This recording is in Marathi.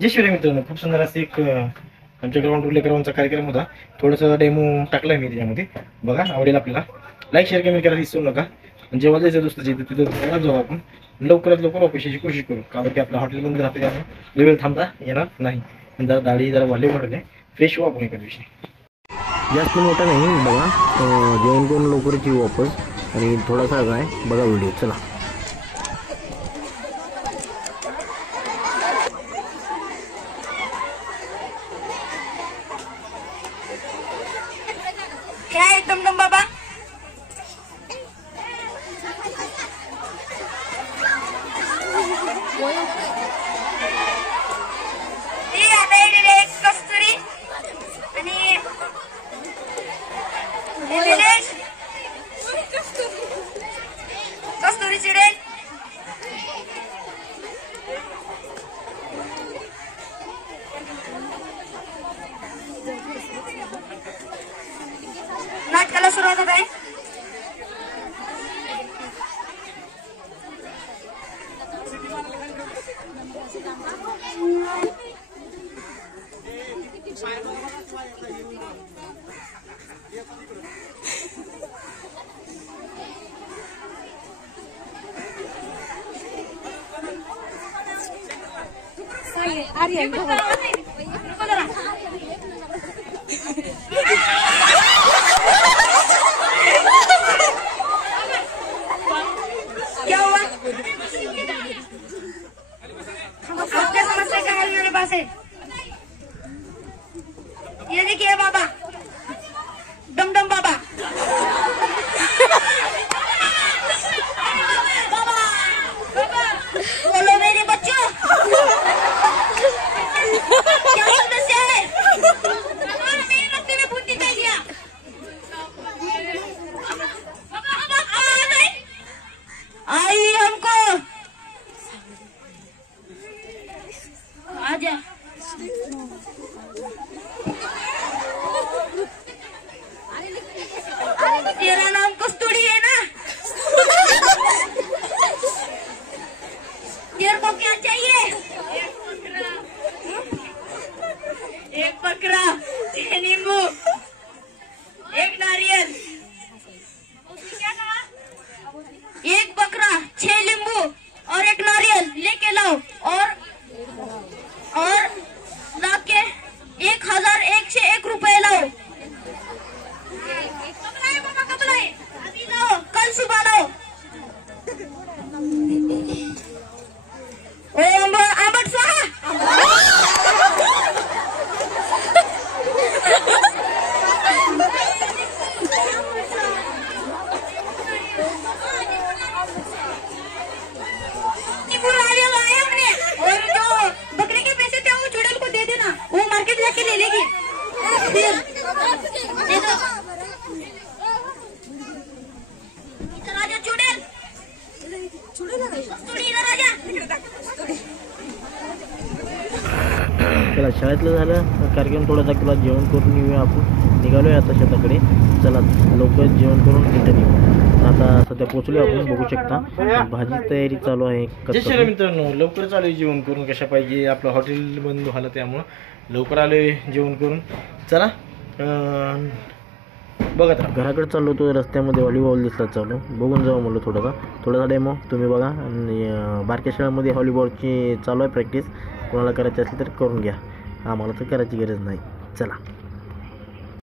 जय शिवराय मित्रांनो, खूप सुंदर असं एक आमच्या ग्राउंड लेकरांचा कार्यक्रम होता. थोडंसं डेमो टाकलाय मी त्याच्यामध्ये, बघा आवडेल आपल्याला. लाईक शेअर कमेंट करायला विसरू नका. जेव्हा जायचं दुसऱ्याच्या इथं तिथं जाऊ आपण, लवकरात लवकर ऑफिसची कोशिश करू, कारण की आपलं हॉटेल बंद राहते त्यामुळे वेळ थांबता येणार नाही. जरा दाढी जरा वाढले वाढले फ्रेश हो आपण एका दिवशी. जास्त मोठा नाही बघा, जेवण करून लवकरच येऊ वापस आणि थोडासा आहे बघा व्हिडिओ. चला काय दमदम बाबा कस्तुरी आणि कस्तुरी चिडेल नाटकाला सुरुवात होत आहे. क्या हुआ? आपके समस्या का हल मेरे पास है. ये देखिए बाबा, दमदम बाबा. बोलो मेरे बच्चों, क्या समस्या है? मेरी रस्ते में फूट निकल गया. आई हमको आजा. तेरा नाम कस्तूरी है ना? तेरे को क्या चाहिए? एक बकरा, 6 नींबू, 1 नारियल. एक बकरा, 6 नींबू और 1 नारियल लेके लाओ और लाके 1001 रुपए लाओ. कब लाए? अभी लाओ, कल सुबह लाओ. ओम आंबट स्वाहा. और जो बकरे के पैसे थे वो चुड़ैल को दे देना, वो मार्केट जाके ले लेगी. दे दो. इधर आजा चुड़ैल. कस्तुरी इधर आजा. चला शाळेतलं झालं कार्यक्रम, थोडासा तुला जेवण करून येऊया. आपण निघालोय आता शेताकडे. चला लवकर जेवण करून रिटर्न येऊ. आता सध्या पोहोचलो आपण, बघू शकता भाजी तयारी चालू आहे. जय शिवराय मित्रांनो, लवकर चालू जेवण करून. कशा पाहिजे, आपलं हॉटेल बंद झालं त्यामुळं लवकर आलोय जेवण करून. चला बघत राहा. घराकडे चाललो होतो, रस्त्यामध्ये व्हॉलीबॉल दिसला चालू, बघून जाऊ म्हणलं थोडासा डेमो तुम्ही बघा. आणि बारक्या शाळेमध्ये व्हॉलीबॉलची चालू आहे प्रॅक्टिस. कोणाला करायची असेल तर करून घ्या, आम्हाला तर करायची गरज नाही. चला.